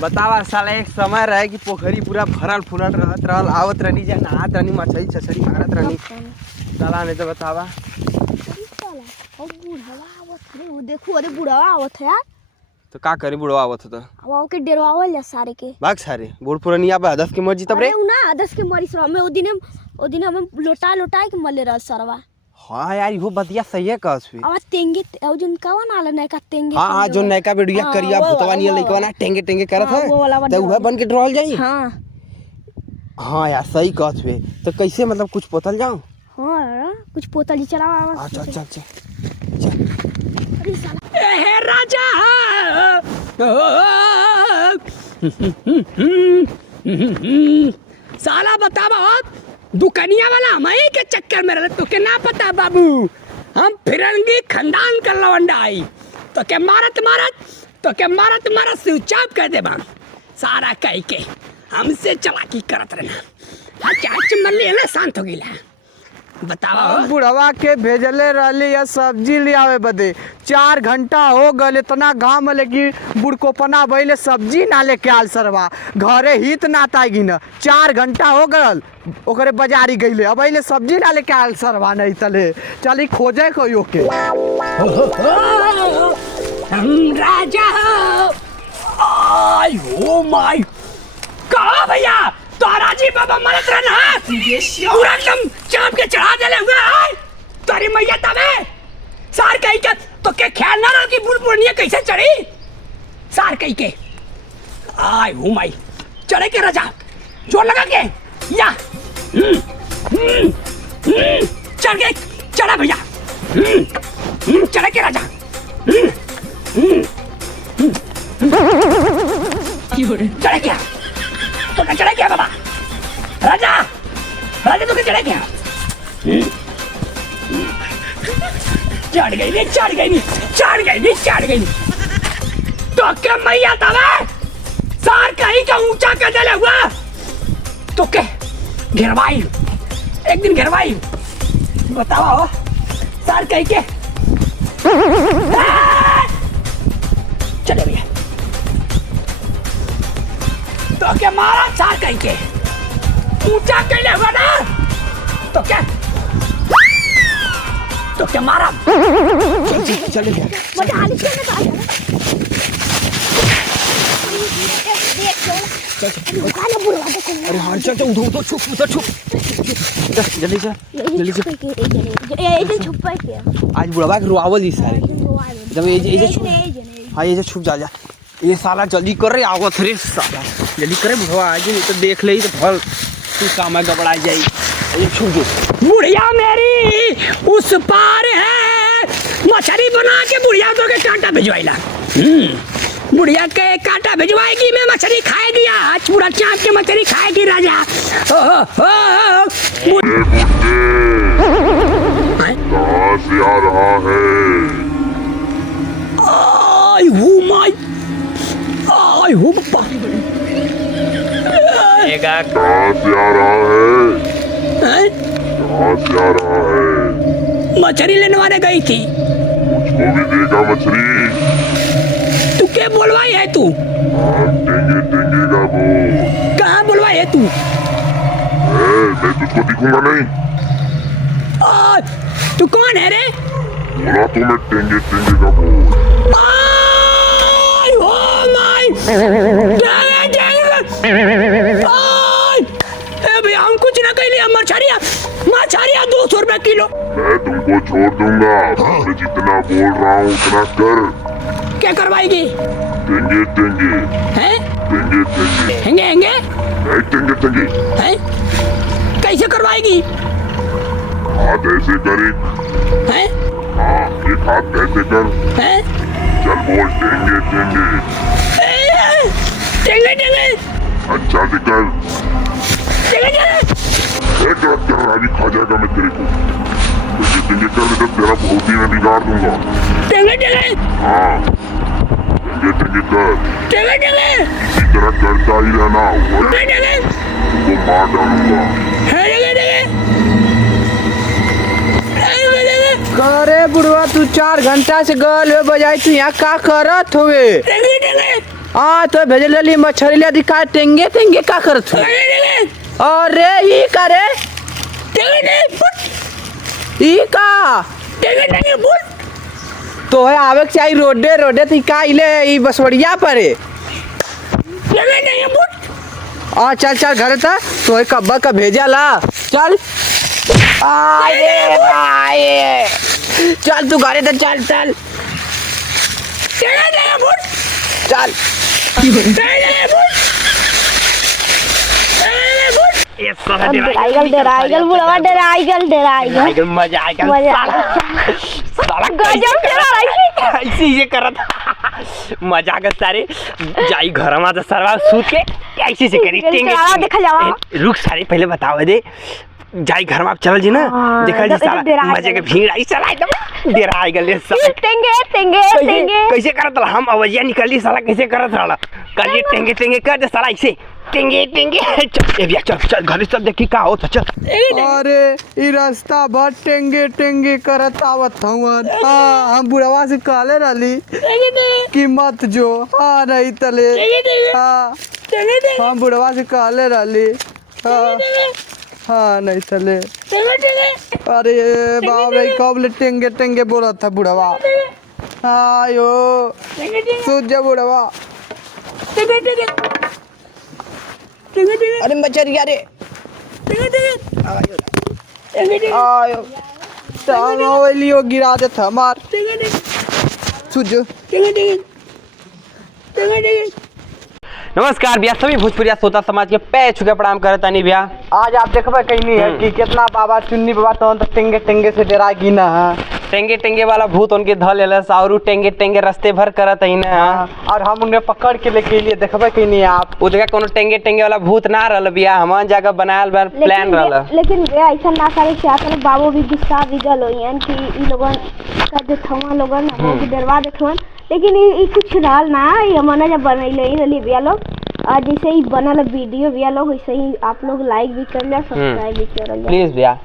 बतावा साला एक समय रहे कि पोखरी पूरा भरल फुलल रहत रहल, आवत रहनी जा नहात रहनी, मछली छछड़ी मारत रहनी साला। नहीं तो बतावा देखो अरे बुढ़ावा आवत है यार। तो का करे बुढ़वा आवत था अब के डेरवावल जा सारे के भाग सारे बूढ़ पुरानिया बा 10 के मर्जी तब रे ना 10 के मरी सर में ओ दिन हम लोटा के मले रह सरवा। हां यार इहो बतिया सही है कहस अब तेंगे ओ जन कावा नाला नयका तेंगे। हां जो नयका बेड़िया करिया भूतवा निया लइकवा ना टेंगे टेंगे करत है तो वह बन के ड्रॉल जाई। हां यार सही कहत बे। तो कैसे मतलब कुछ पोतल जाऊं? हां कुछ पोतल जी चलावा। अच्छा चल चल अरे साला ए राजा साला बतावा दुकनिया वाला मई के चक्कर में रहते तो के ना पता बाबू हम फिरंगी खानदान का लवंडा आई तो के मारत स्विच ऑफ कर दे बा सारा कह के हमसे चलाकी करत रहना। चाच मल्ली ले शांत हो गिला। बतावा बुढ़वा के भेजले रहली या सब्जी ले आवे बदे 4 घंटा हो गए, इतना घाम लगी बुड़कोपना भइले सब्जी ना लेके आल सरवा, घरे हित ना तागी न 4 घंटा हो गल ओकरे बाजारी गईले अब अइले सब्जी ना लेके आल सरवा। नहीं तले चली खोजे कोई के हम राजा आई हो माय कहा भैया तारा जी बाबा मरत रहना पूरा एकदम चाप के चढ़ा देले हुआ है तारी मैया तबे सार कहीं के तो के ख्याल ना रहा कि बुढ़ बुढ़िया कैसे चढ़ी सार कहीं के आय हूँ माई चढ़े के राजा जोर लगा के या चढ़ गए चढ़ा भैया चढ़े के राजा चढ़े क्या तो क्या चढ़े क्या बाबा राजा राजा तो क्या चढ़े क्या चढ़ गई तो क्या मैया तबे सार कहीं का ऊंचा कर देले हुआ तो क्या घेरवाई एक दिन घेरवाई बतावा हो सार कहीं के चले भैया तो क्या मारा सार कहीं के ऊंचा कैले हुआ ना तो क्या मारा चले गया मजा हाली से ना आ जाना बुढ़वा देखो। अरे हाँ चल उधर छुप जल्दी से ए छुप के आज बुढ़वा के रुआवल ही सारे जब ये छुप हाँ ये छुप जा ये साला जल्दी कर रे आवत रे साला जल्दी करे बुढ़वा आज नहीं तो देख ले तो भल तू काम है गबड़ा जाई ये छुप जो बुढ़िया मेरी उस पार है मछली बना के बुढ़िया तो के कांटा भिजवाइला बुढ़िया के कांटा भिजवाएगी मैं मछली खाएगी आज पूरा चाप के मछली खाएगी राजा कहाँ से आ रहा है? आई हूँ माई आई हूँ पप्पा कहाँ से आ रहा है? कहाँ से आ रहा है? मछली लेने वाले गई थी मुझको भी देगा मछली। तू क्या बोलवाई है तू टेंगे का बोल कहाँ बोलवाई है तू मैं तुझको दिखूंगा नहीं। तू कौन है रे बोला तो मैं टेंगे का बोल आई हो माई भैया हम कुछ ना कह लिया मछलियाँ 200 रुपए किलो। मैं तुमको छोड़ दूंगा मैं जितना बोल रहा हूँ उतना कर। क्या करवाएगी टेंगे हैं टेंगे हेंगे नहीं टेंगे हैं कैसे करवाएगी हाथ ऐसे कर एक हैं हाँ एक हाथ ऐसे कर हैं चल बोल टेंगे अच्छा से कर एक रख कर अभी खा जाएगा मैं तेरे को टेंगे कर ले तो तेरा बहुत ही मैं बिगाड़ दूंगा। हाँ टेंगे कर इसी तरह करता ही रहना तुमको मार डालूंगा। करे बुढ़वा तू 4 घंटा से गल बजाई तू यहाँ का करत हुए हाँ तो भेजल रही मछली ले दिखा टेंगे टेंगे का करत हूँ। अरे ये का रे ई का तो है आवे के चाहिए रोडे रोडे थी का इले ई बसवड़िया परे आ चल चल घर था तो है कब्बा का भेजा ला चल आए आए चल तू घरे तो चल चल चल ये साला डराइगल बुढ़वा डराइगल मजा आएगा साला गजब डरा ऐसे ये करत मजा कर सारे जाई घर में तो सरवा सूत के ऐसे से करी देखा जावा रुक सारे पहले बताओ दे जाई घर में चल जी ना देखल जी साला मजे के भीड़ आई साला एकदम डराई गले साला टेंगे कैसे करत रहा हम अवजिया निकली साला कैसे करत रहा कल टेंगे टेंगे कर दे साला ऐसे टेंगे चल ए बिया चल घर चल देखी का होत चल। अरे ई रास्ता भर टेंगे टेंगे करत आवत हवन। हाँ हम बुढ़वा से कहले रहली कि मत जो हाँ नहीं तले हाँ हम बुढ़वा से कहले रहली हाँ हाँ नहीं चले। अरे बाप रे कब ले टेंगे टेंगे बोला था बुढ़वा। हाँ यो सूझ जा बुढ़वा। अरे मचरिया रे आयो टांगो लियो गिरा दे था मार सूझ। नमस्कार भैया सभी भोजपुरिया श्रोता समाज के पैर छुके प्रणाम करता नहीं भैया। आज आप देखबे कहीं है कि कितना बाबा चुन्नी बाबा तो टेंगे टेंगे से डरा की ना टेंगे टेंगे वाला भूत उनके धल लेलस और टेंगे टेंगे रास्ते भर करत है ना और हम उन्हें पकड़ के लेके लिए देखबे कहीं नहीं आप उ जगह कोनो टेंगे टेंगे वाला भूत ना रहल भैया हमन जगह बनायल बा प्लान रहल। लेकिन ऐसा ना करे क्या करे बाबू भी गुस्सा बिगल होयन कि ई लोगन का जो थवा लोगन हम भी डरवा देखवन लेकिन ई कुछ रहल ना ई हमने जब बनैले ही रहली भैया लोग आज जैसे ही बनल वीडियो भैया लोग वैसे ही आप लोग लाइक भी कर लिया सब्सक्राइब भी कर लिया प्लीज भैया।